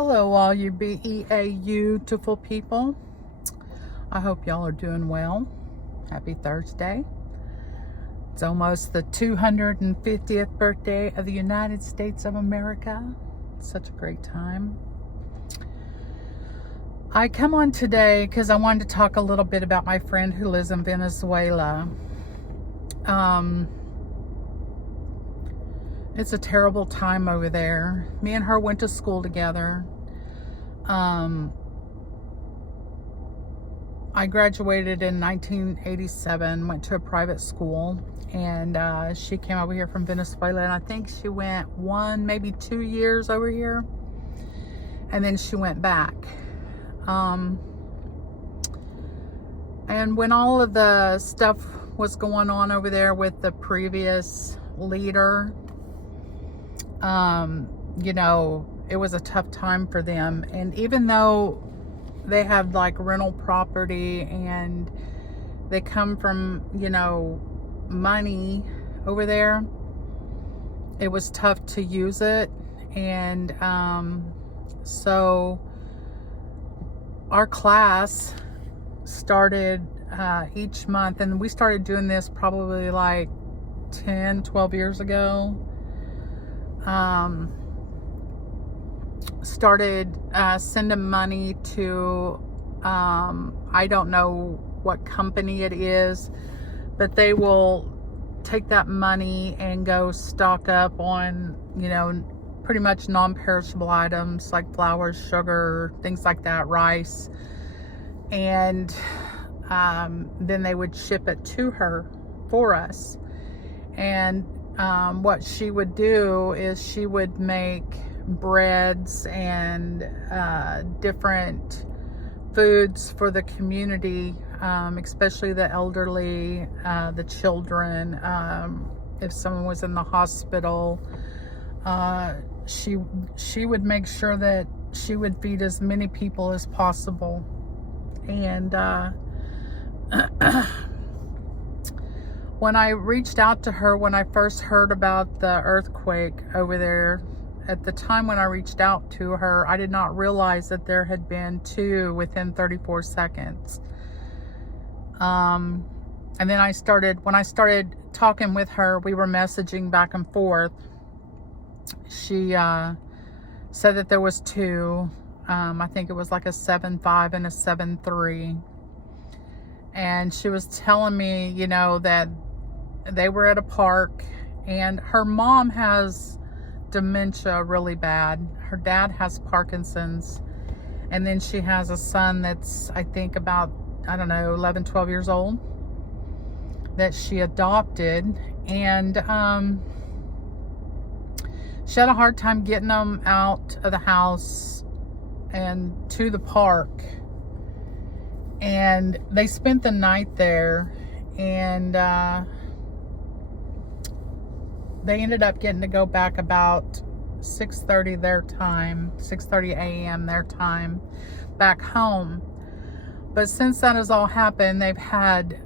Hello, all you beautiful people. I hope y'all are doing well. Happy Thursday. It's almost the 250th birthday of the United States of America. It's such a great time. I come on today because I wanted to talk a little bit about my friend who lives in Venezuela. It's a terrible time over there. Me and her went to school together. I graduated in 1987, went to a private school, and she came over here from Venezuela, and I think she went 1, maybe 2 years over here, and then she went back. And when all of the stuff was going on over there with the previous leader, it was a tough time for them. And even though they had like rental property and they come from, money over there, it was tough to use it. And so our class started each month, and we started doing this probably like 10-12 years ago. Started sending money to I don't know what company it is, but they will take that money and go stock up on pretty much non-perishable items like flour, sugar, things like that, rice, and then they would ship it to her for us. And what she would do is she would make breads and different foods for the community, especially the elderly, the children. If someone was in the hospital, she would make sure that she would feed as many people as possible. And when I reached out to her, when I first heard about the earthquake over there, at the time when I reached out to her, I did not realize that there had been 2 within 34 seconds. And then when I started talking with her, we were messaging back and forth. She said that there was 2. I think it was like a 7.5 and a 7.3. And she was telling me, that they were at a park, and her mom has dementia really bad. Her dad has Parkinson's, and then she has a son that's, I think, about, 11-12 years old, that she adopted. And she had a hard time getting them out of the house and to the park. And they spent the night there, and they ended up getting to go back about 6:30 their time, 6:30 a.m. their time, back home. But since that has all happened, they've had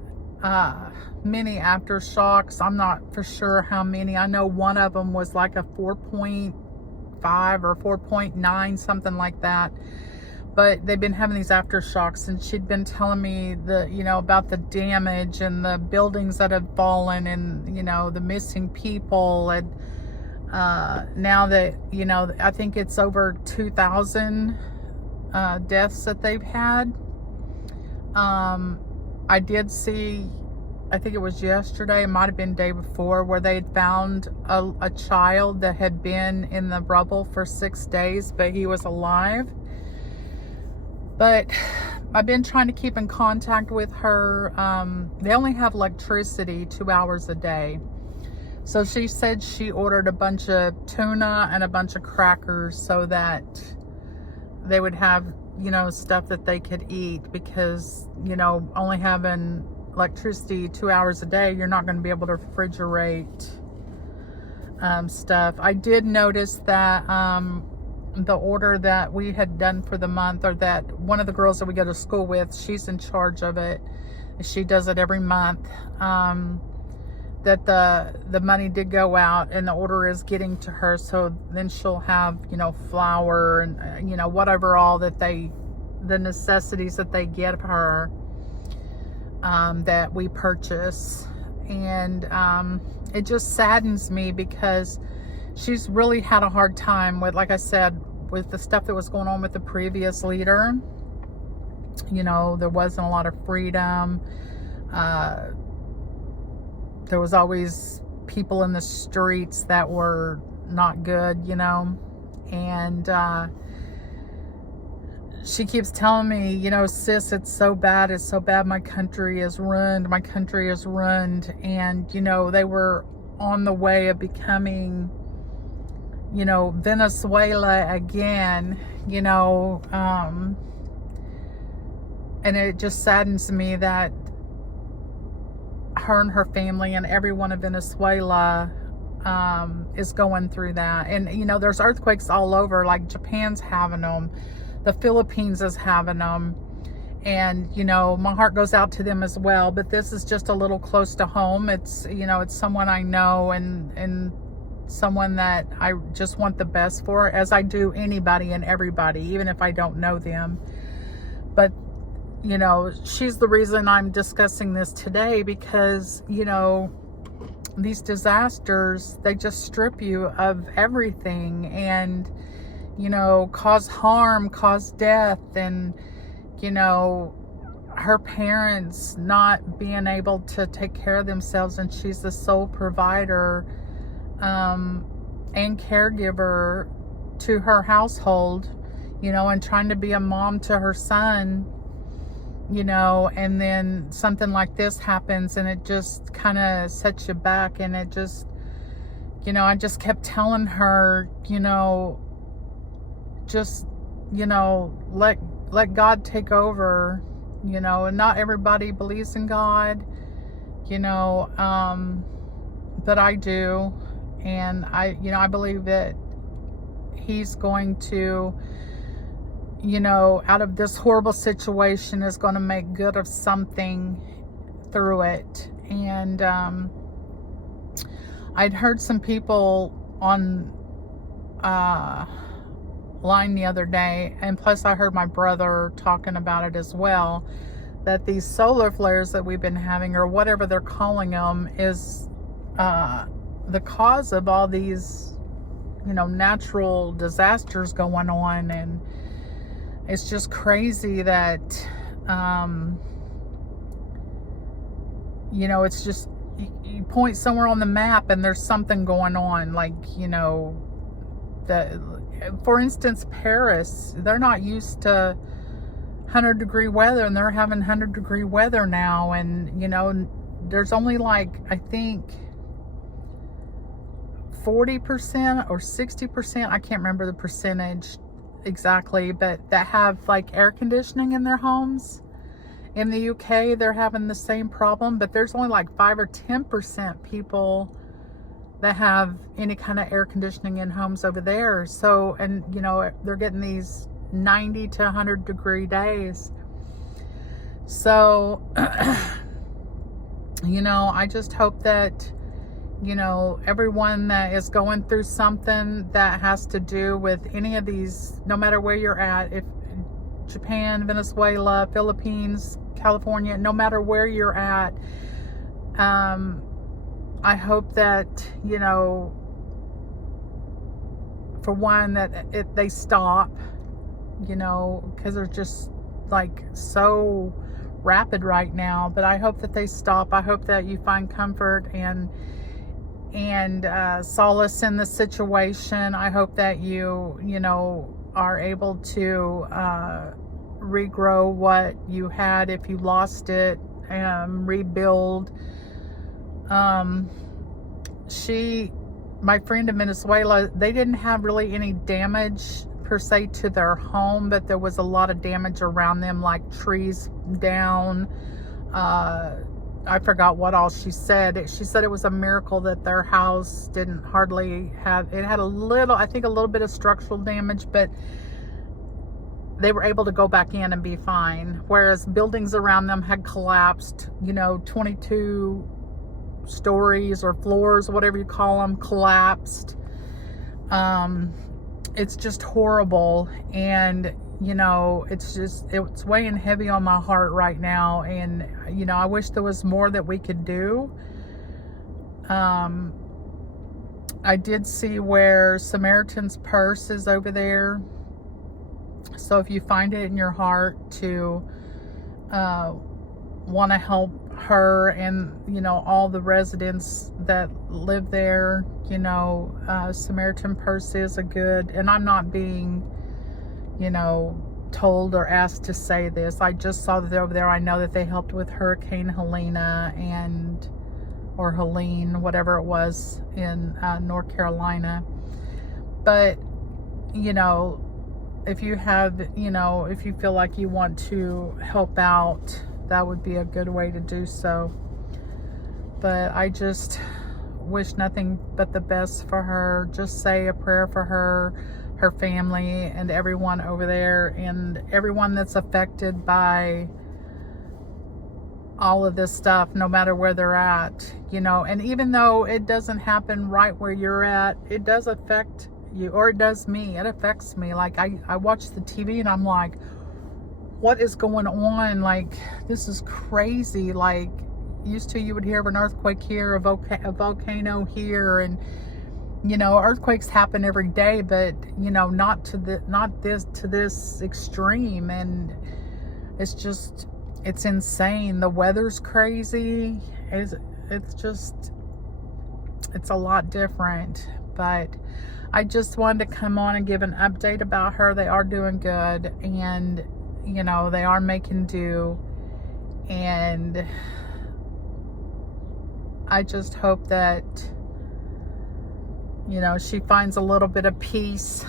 many aftershocks. I'm not for sure how many. I know one of them was like a 4.5 or 4.9, something like that. But they've been having these aftershocks, and she'd been telling me about the damage and the buildings that have fallen, and the missing people. And now that I think it's over 2,000 deaths that they've had. I did see, I think it was yesterday, it might have been the day before, where they had found a child that had been in the rubble for 6 days, but he was alive. But I've been trying to keep in contact with her. They only have electricity 2 hours a day. So she said she ordered a bunch of tuna and a bunch of crackers so that they would have, stuff that they could eat, because, only having electricity 2 hours a day, you're not going to be able to refrigerate stuff. I did notice that the order that we had done for the month, or that one of the girls that we go to school with, she's in charge of it. She does it every month. that the money did go out and the order is getting to her, so then she'll have, you know, flour and you know, whatever, all that the necessities that they get her, that we purchase. And it just saddens me because she's really had a hard time with, like I said, with the stuff that was going on with the previous leader. You know, there wasn't a lot of freedom. There was always people in the streets that were not good, you know. And she keeps telling me, you know, sis, it's so bad. It's so bad. My country is ruined. My country is ruined. And, you know, they were on the way of becoming, you know, Venezuela again, you know. And it just saddens me that her and her family and everyone in Venezuela is going through that. And, you know, there's earthquakes all over, like Japan's having them. The Philippines is having them. And, you know, my heart goes out to them as well. But this is just a little close to home. It's, you know, it's someone I know and someone that I just want the best for, as I do anybody and everybody, even if I don't know them. But, you know, she's the reason I'm discussing this today, because, you know, these disasters, they just strip you of everything and, you know, cause harm, cause death. And, you know, her parents not being able to take care of themselves, and she's the sole provider and caregiver to her household, you know, and trying to be a mom to her son, you know, and then something like this happens and it just kind of sets you back. And it just, you know, I just kept telling her, you know, just, you know, let God take over, you know. And not everybody believes in God, you know, but I do. And I believe that He's going to, you know, out of this horrible situation, is going to make good of something through it. And I'd heard some people on line the other day, and plus I heard my brother talking about it as well, that these solar flares that we've been having, or whatever they're calling them, is the cause of all these, you know, natural disasters going on. And it's just crazy that, you know, it's just, you point somewhere on the map and there's something going on. Like, you know, for instance, Paris, they're not used to 100-degree weather, and they're having 100-degree weather now. And, you know, there's only like, I think 40% or 60%, I can't remember the percentage exactly, but that have like air conditioning in their homes. In the UK, they're having the same problem, but there's only like 5 or 10% people that have any kind of air conditioning in homes over there. So, and, you know, they're getting these 90 to 100-degree days. So, you know, I just hope that, you know, everyone that is going through something that has to do with any of these, no matter where you're at, if Japan, Venezuela, Philippines, California, no matter where you're at, I hope that, you know, for one, that they stop, you know, because they're just like so rapid right now. But I hope that they stop. I hope that you find comfort and solace in the situation. I hope that you know, are able to regrow what you had if you lost it, rebuild. My friend in Venezuela, they didn't have really any damage per se to their home, but there was a lot of damage around them, like trees down. I forgot what all she said. She said it was a miracle that their house didn't hardly have, it had a little, I think a little bit of structural damage, but they were able to go back in and be fine. Whereas buildings around them had collapsed, you know, 22 stories or floors, whatever you call them, collapsed. It's just horrible. And, you know, it's weighing heavy on my heart right now. And, you know, I wish there was more that we could do. I did see where Samaritan's Purse is over there. So if you find it in your heart to want to help her and, you know, all the residents that live there, you know, Samaritan Purse is a good, and I'm not being, you know, told or asked to say this. I just saw that they're over there. I know that they helped with Hurricane Helena or Helene, whatever it was, in North Carolina. But, you know, if you have, you know, if you feel like you want to help out, that would be a good way to do so. But I just wish nothing but the best for her. Just say a prayer for her, her family, and everyone over there, and everyone that's affected by all of this stuff, no matter where they're at, you know. And even though it doesn't happen right where you're at, it does affect you, or it does me. It affects me. Like I watch the TV and I'm like, what is going on? Like, this is crazy. Like, used to, you would hear of an earthquake here, a volcano here, and, you know, earthquakes happen every day, but, you know, not to this extreme. And it's just, it's insane. The weather's crazy. It's a lot different. But I just wanted to come on and give an update about her. They are doing good, and, you know, they are making do. And I just hope that, you know, she finds a little bit of peace,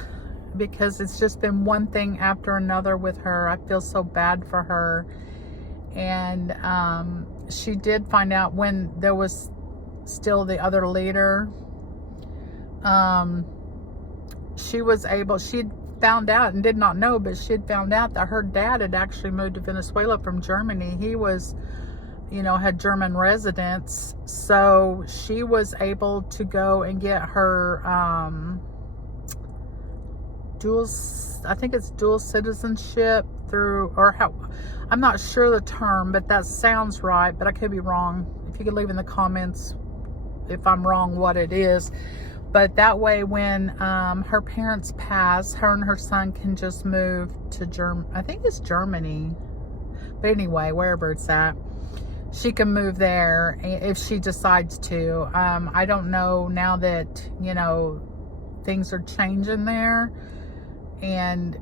because it's just been one thing after another with her. I feel so bad for her. And she did find out when there was still the other leader. She'd found out and did not know, but she had found out that her dad had actually moved to Venezuela from Germany. He was, you know, had German residence. So she was able to go and get her dual citizenship through, or how, I'm not sure the term, but that sounds right, but I could be wrong. If you could leave in the comments if I'm wrong what it is. But that way, when her parents pass, her and her son can just move to I think it's Germany. But anyway, wherever it's at, she can move there if she decides to. I don't know now that, you know, things are changing there. And,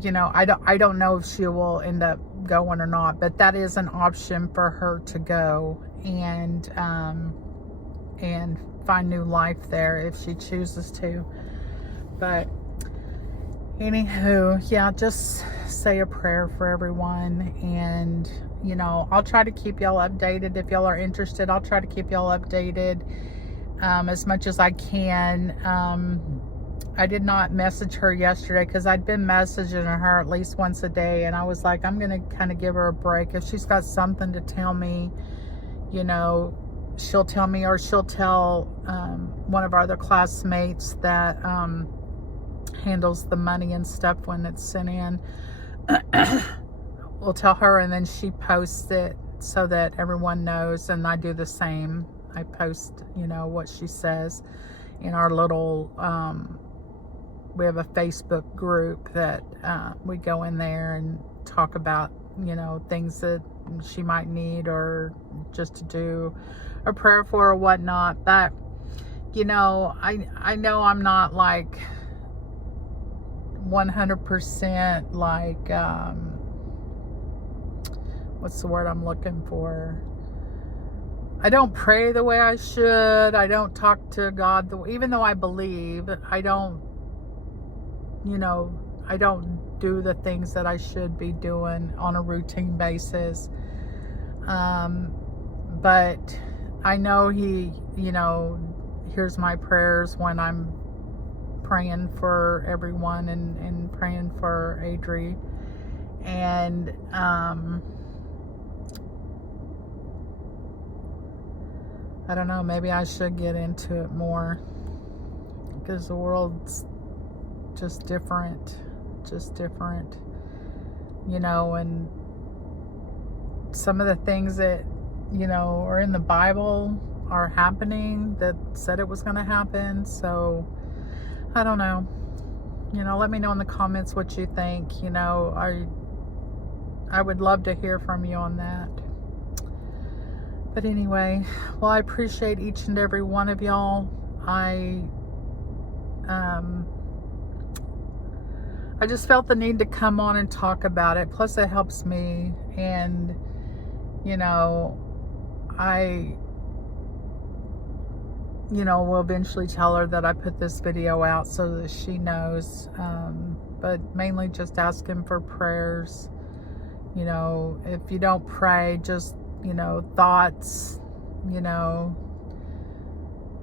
you know, I don't know if she will end up going or not. But that is an option for her to go and find new life there if she chooses to. But anywho, yeah, just say a prayer for everyone. And, you know, I'll try to keep y'all updated. If y'all are interested, I'll try to keep y'all updated as much as I can. I did not message her yesterday because I'd been messaging her at least once a day, and I was like, I'm gonna kind of give her a break. If she's got something to tell me, you know, she'll tell me, or she'll tell one of our other classmates that handles the money and stuff when it's sent in. We'll tell her, and then she posts it so that everyone knows, and I do the same. I post, you know, what she says in our little, we have a Facebook group that we go in there and talk about, you know, things that she might need, or just to do a prayer for or whatnot. But, you know, I know I'm not like 100% like, what's the word I'm looking for? I don't pray the way I should. I don't talk to God, even though I believe, I don't, you know, I don't do the things that I should be doing on a routine basis. But I know He, you know, hears my prayers when I'm praying for everyone and praying for Adri. And I don't know, maybe I should get into it more, because the world's just different, you know, and some of the things that, you know, are in the Bible are happening that said it was going to happen. So I don't know, you know, let me know in the comments what you think. You know, I would love to hear from you on that. But anyway, well, I appreciate each and every one of y'all. I just felt the need to come on and talk about it. Plus it helps me. And, you know, I will eventually tell her that I put this video out so that she knows. But mainly just asking for prayers. You know, if you don't pray, just, you know, thoughts, you know,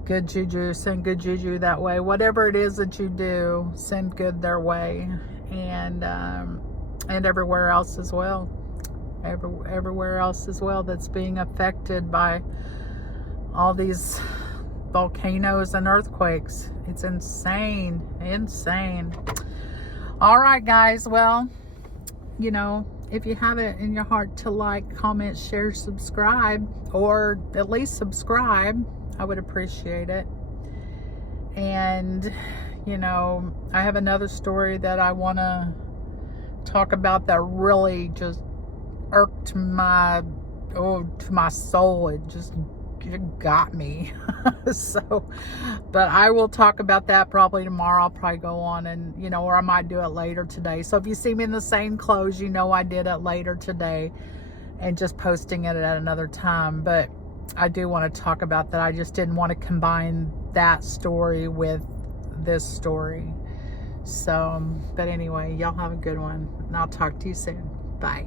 good juju, send good juju that way. Whatever it is that you do, send good their way. And everywhere else as well. Everywhere else as well that's being affected by all these volcanoes and earthquakes. It's insane. All right, guys. Well, you know, if you have it in your heart to like, comment, share, subscribe, or at least subscribe, I would appreciate it. And, you know, I have another story that I want to talk about that really just irked my, to my soul. It got me. So, but I will talk about that probably tomorrow. I'll probably go on and, you know, or I might do it later today. So if you see me in the same clothes, you know I did it later today and just posting it at another time. But I do want to talk about that. I just didn't want to combine that story with this story. So, but anyway, y'all have a good one, and I'll talk to you soon. Bye.